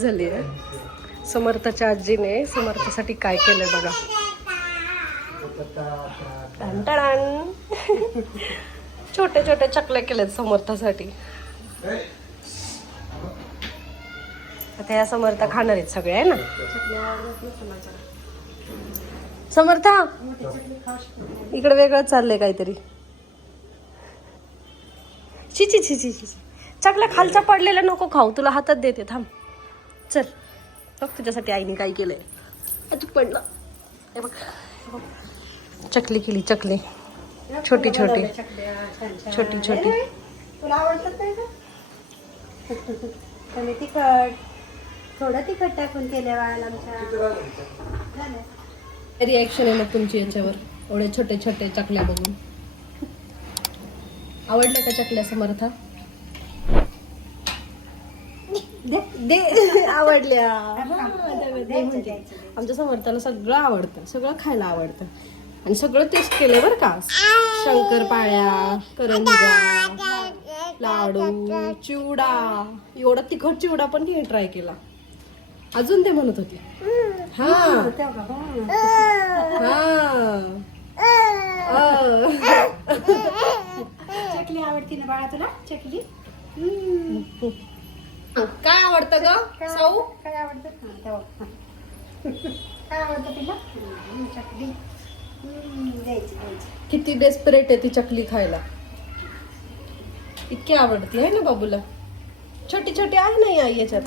झाली आहे. समर्थाच्या आजीने समर्थासाठी काय केलंय बघा. टन छोटे छोटे चकले केलेत समर्थासाठी. आता या समर्था खाणार आहेत सगळे आहे ना. समर्था इकडे वेगळं चाललंय काहीतरी. चिची चिची चिची चकल्या खालच्या पडलेल्या नको खाऊ, तुला हातात देते थांब. चल बघ तुझ्यासाठी आईने काय केलंय. तू पडलं हे बघ. चकली केली, चकली छोटी छोटी छोटी छोटी. तुला आवडतात नाही का? कमी तिखट, थोडं तिखट टाकून केल्या बाळाला आमच्या. रिॲक्शन आहे मग तुमची याच्यावर एवढे छोटे छोटे चकल्या बघून. आवडल्या का चकल्या समर्था? दे आवडल्या. आमच्या समर्थाला सगळं आवडतं, सगळं खायला आवडतं आणि सगळं टेस्ट केलंय बरं का. शंकरपाळ्या, करंजा, लाडू, चिवडा. एवढा तिखट चिवडा पण तिने ट्राय केला. अजून ते म्हणत होती हा चकली आवडती ना बाळा तुला? चकली काय आवडतं ग साऊ? काय आवडतं? काय आवडतं तिला? चकली द्यायची द्यायची. किती डेस्परेट आहे ती चकली खायला. इतकी आवडती आहे ना बाबूला. छोटी छोटी आहे ना आई याच्यात.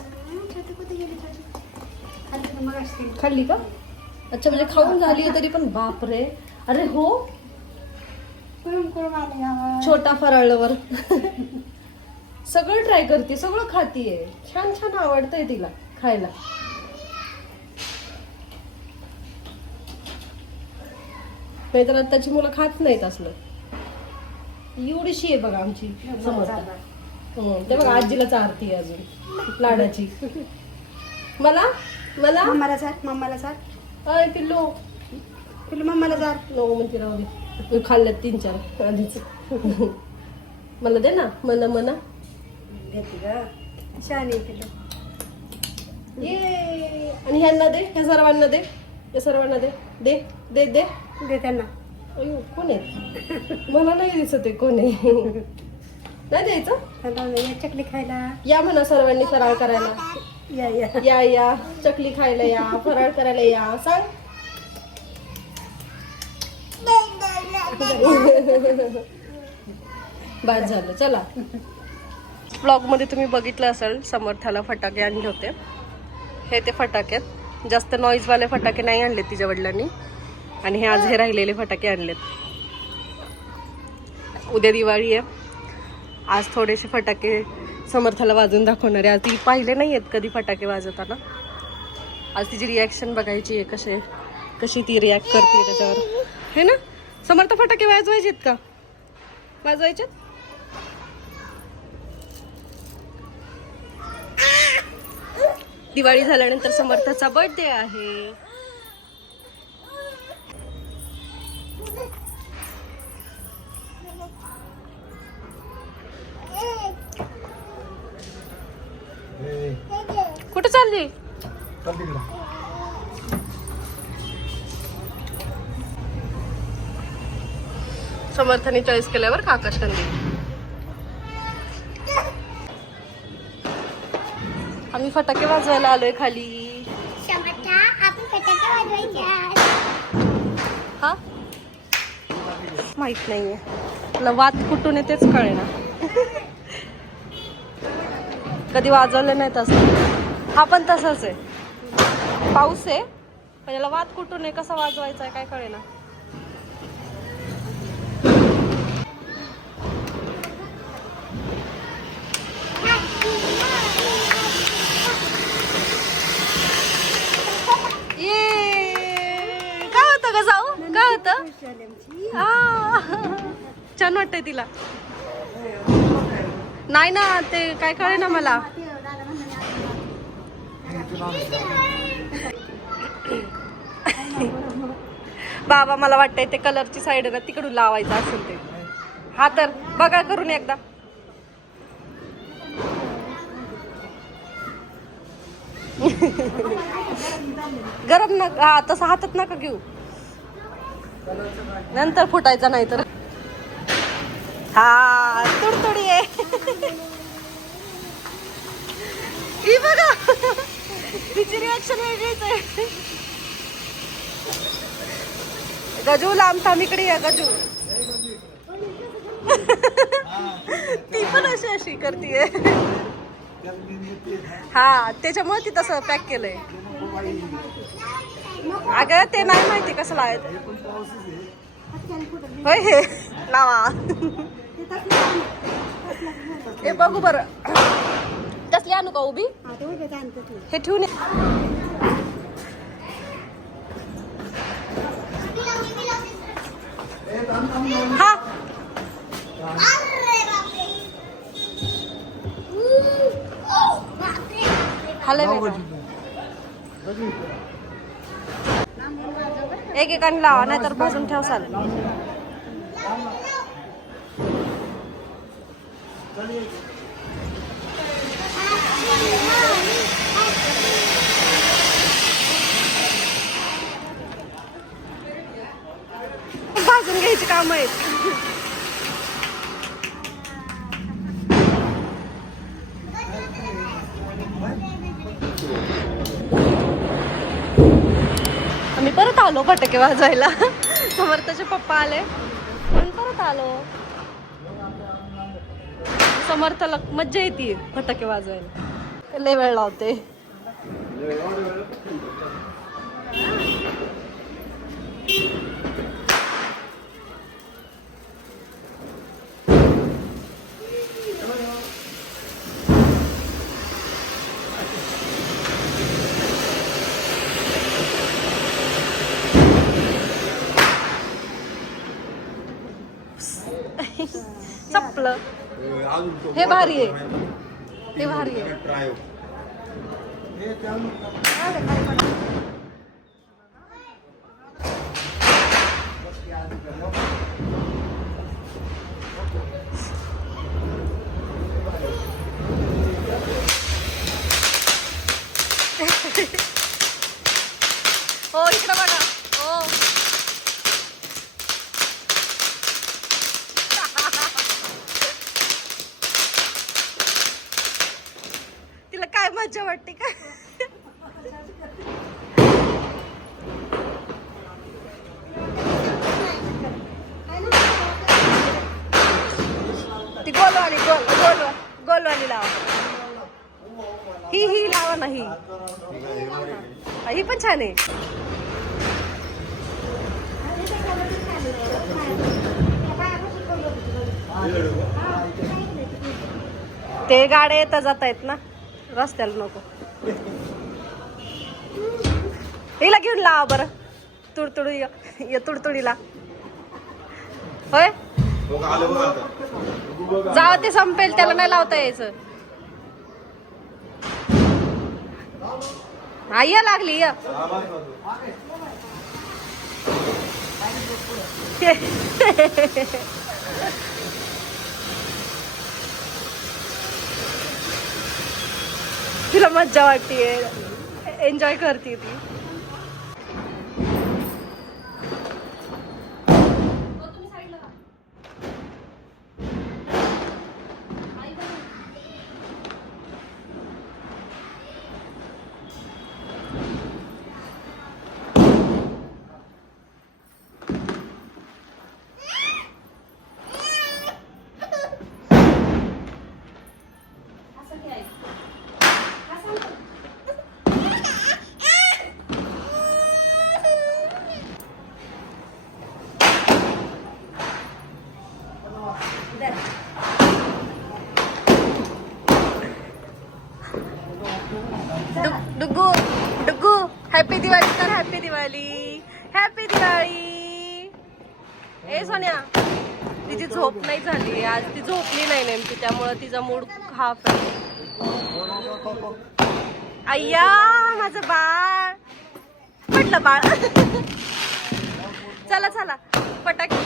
छोटी कुठे गेली? छोटी मग असते खाल्ली का? अच्छा म्हणजे खाऊन झाली तरी पण. बापरे. अरे हो कुरुम आले गावात. छोटा फराळवर सगळं ट्राय करते, सगळं खातीये. छान छान आवडतंय तिला खायला. नाही तर आताची मुलं खात नाहीत असलं. एवढीशी आहे बघा आमची समर्था. ते बघा आजीला चारती अजून लाडाची. मला मला मम्माला चार, मम्माला चार. अय पिल्लू पिल्लू मम्माला चार. नको म्हणते राहू दे. खाल्ल्यात 3-4 आधीच. मला दे ना. मना मना देते ग शानी पिल्लू. ये. आणि ह्यांना दे, ह्या सर्वांना दे, या सर्वांना दे. दे दे दे दे त्यांना. अयो कोण आहे? मला नाही दिसत आहे कोण आहे. नाही द्यायचं. या चकली खायला या म्हणा सर्वांनी फराळ करायला. या या. या या चकली खायला या, फराळ करायला या. सांग. बाद झालं. चला. ब्लॉग मध्ये तुम्ही बघितलं असेल समर्थाला फटाके आणले होते. हे ते फटाके आहेत. जास्त नॉईज वाले फटाके नाही आणलेत तिच्या वडिलांनी. आणि हे आज हे राहिलेले फटाके आणलेत. उद्या दिवाळी आहे. आज थोडेसे फटाके समर्थाला वाजून दाखवणार आहे. आज ती पाहिले नाही आहेत कधी फटाके वाजवताना. आज तिची रिॲक्शन बघायची आहे. कशी ती रिॲक्ट करते त्याच्यावर. हे ना समर्थ फटाके वाजवायचेत का? वाजवायचेत. दिवाळी झाल्यानंतर समर्थाचा बर्थडे आहे. कुठे चालली? समर्थाने चॉईस केल्यावर का आकाशकंदी. आम्ही फटाके वाजवायला आलोय खाली. आपण फटाके वाजवायचे. हा माहित नाहीये तुला. वात कुठून येतेच कळेना. कधी वाजवले नाहीत असं. हा पण तसाच आहे. पाऊस आहे पण याला वात कुठून आहे, कसा वाजवायचा आहे काय कळेना. काय होतं का जाऊ? काय होतं? छान वाटतंय तिला. नाही ना ते काय कळे ना मला. बाबा मला वाटतंय ते कलरची साईड ना तिकडून लावायचं असेल ते. हा तर बघा करून एकदा. गरम नका, हा तसं हातात नका घेऊ, नंतर फुटायचा नाही तर. हा तुडतुडी आहे. ही बघा, तिची रिॲक्शन वेगळीच आहे. गजू लांब थांब, इकडे या गजू. ती पण अशी अशी करतीये. हा त्याच्यामुळे ती तसं पॅक केलंय. अगं ते नाही माहिती कसं लावायचं. होय हे लावा. हे बघू बरं, कसली आणू का उभी? हे ठेवून हा. हले एकेकाने लावा, नाहीतर भाजून ठेवसाल. भाजून घ्यायची काम आहेत. आम्ही परत आलो फटाके वाजवायला. समर्थाचे पप्पा आले म्हणून परत आलो. समर्थाला मज्जा येते फटाके वाजवायला, लय वेळ लावते. चपलं हे भारी आहे, हे भारी आहे. हो इकडं बघा. हो तिला काय मजा वाटते का? ती गोलवाली गोलवाली लावा. ही लावा ना, ही पण छान आहे. ते गाड्या येता जात आहेत ना रस्त्याला, नको. हिला घेऊन लावा बरं, तुडतुडीला. होय जावं, ते संपेल, त्याला नाही लावता यायचं. हा या लागली या. तिला मज्जा वाटतीये, एन्जॉय करते ती. डुग्गू डुग्गू हॅपी दिवाळी कर. Happy Diwali, happy Diwali. ए सोन्या, तिची झोप नाही झाली आज, ती झोपली नाही नेमकी, त्यामुळे तिचा मूड हाफ आहे. अय्या माझं बाळ म्हटलं बाळ. चला चला फटाके.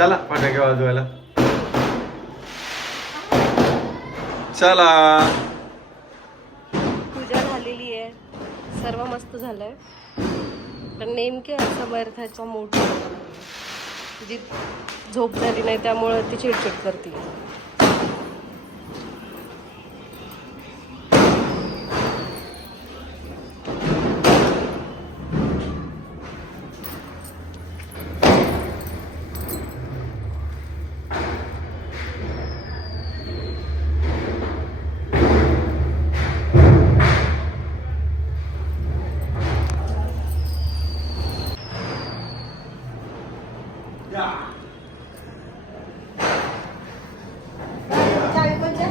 चला फटाके वाजवायला. चला. पूजा झालेली आहे, सर्व मस्त झालंय. पण नेमके समर्थाचा मूड जी झोप झाली नाही त्यामुळं ती चिडचिड करते. चावी कोणच्या?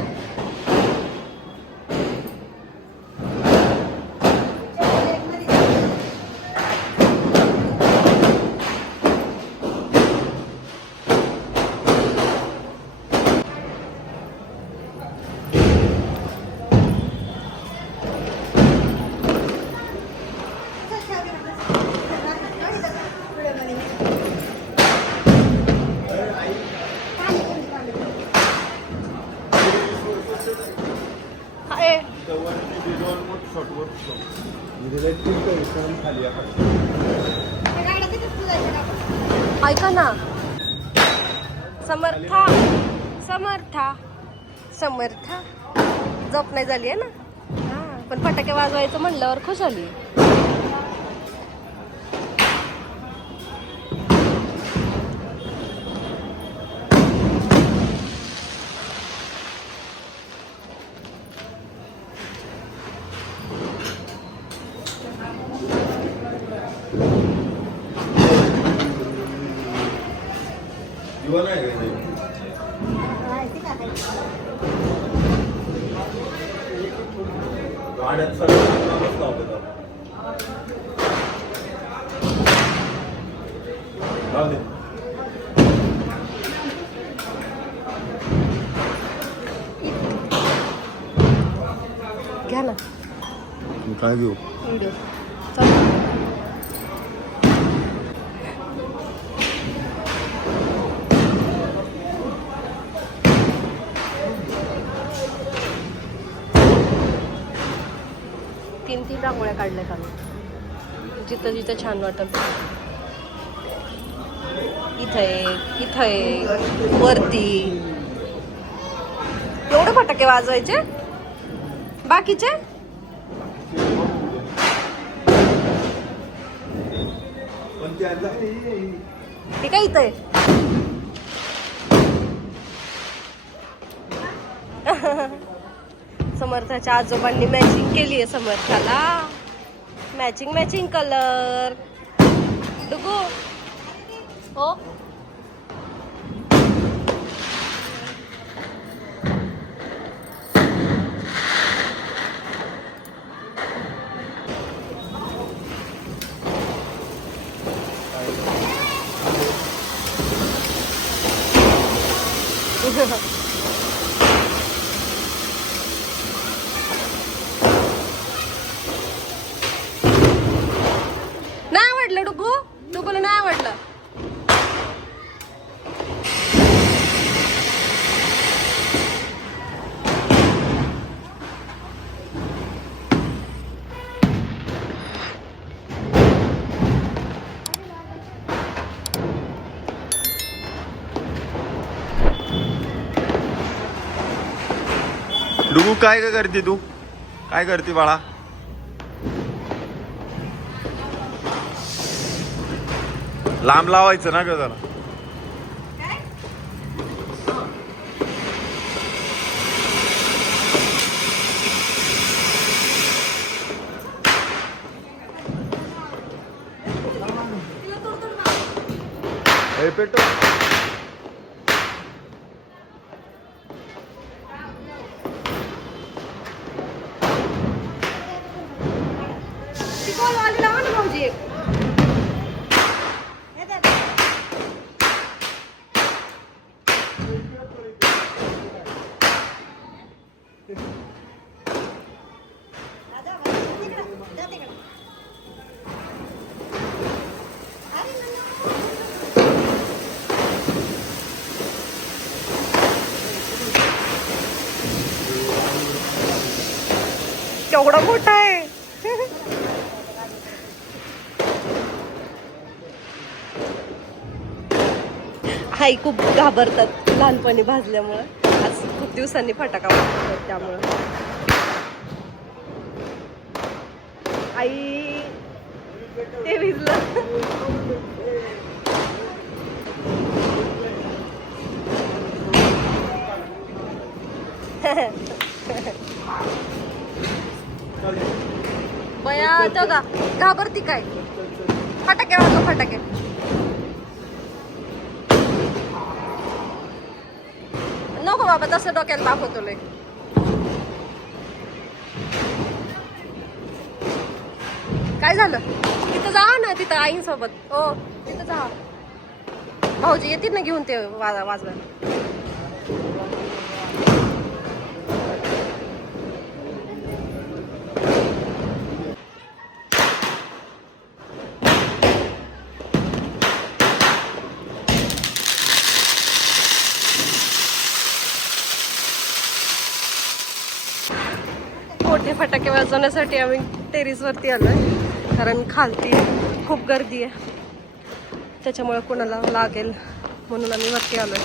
ऐका ना, समर्था समर्था समर्था झोप नाही झाली आहे ना. हा, पण फटाके वाजवायचं म्हणल्यावर खुश आली. गाड्यात सगळं घ्या ना काय घेऊ. व्हिडिओ. चला. तीन रांगोळ्या काढल्यात आम्ही, जिथं जिथं छान वाटत. इथं आहे वरती. एवढे फटाके वाजवायचे बाकीचे. हे काय इथं आहे. समर्थाच्या आजोबांनी मॅचिंग केली आहे समर्थाला. Matching colour. डुगू हो. नाही आवडलं डुगूला नाही आवडलं. डुगू काय करते तू. काय करते बाळा. लांब लावायचं ना ग जरा. पेटो. केवढा मोठा आहे. आई खूप घाबरतात लहानपणी भाजल्यामुळं. आज खूप दिवसांनी फटाका वाजतात त्यामुळं. आई ते विजलं. बया तो घाबरती काय. फटाके वाजव फटाके. नको बाबा तसं डोक्याला ताप होतो लय. काय झालं तिथं जा ना तिथं आईंसोबत. हो तिथं जा. भाऊजी येतील ना घेऊन ते वाजवायला. मोठे फटाके वाजवण्यासाठी आम्ही टेरिस वरती आलोय कारण खालती खूप गर्दी आहे. त्याच्यामुळे कोणाला लागेल म्हणून आम्ही वरती आलोय.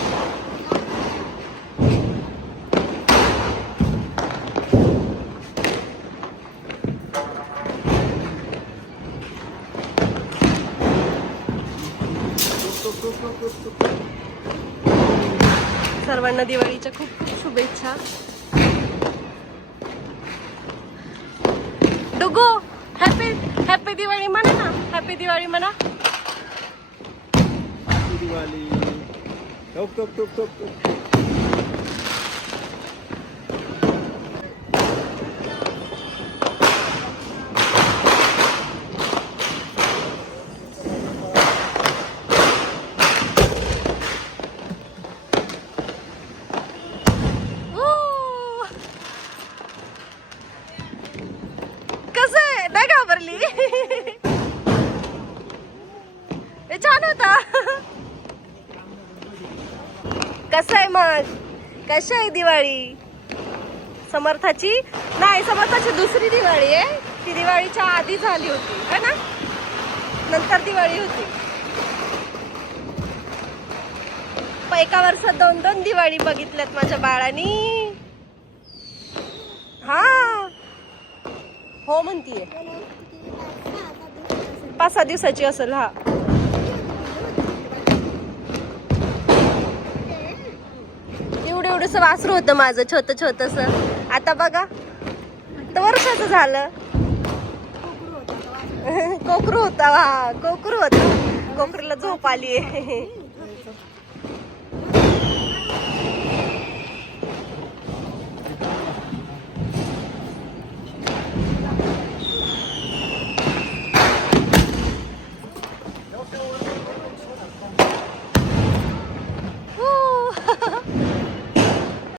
सर्वांना दिवाळीच्या खूप खूप शुभेच्छा. डुगू हॅपी हॅपी दिवाळी म्हणा ना. हॅपी दिवाळी म्हणा. दिवाळी. टोक टोक टोक टोक टोक. कसं आहे नाही घाबरली. हे छान होता. कसं आहे मग कशी आहे दिवाळी. समर्थाची नाही समर्थाची दुसरी दिवाळी आहे. ती दिवाळीच्या आधी झाली होती है ना. नंतर दिवाळी होती. एका वर्षात 2-2 दिवाळी बघितल्यात माझ्या बाळानी. हा हो म्हणतीये 5-6 दिवसाची असेल. हा एवढंसं वासरू होतं माझं छोटस. आता बघा तर वर्षाचं झालं. कोकरू होता. हा कोकरू होता. कोकरूला झोप आली आहे.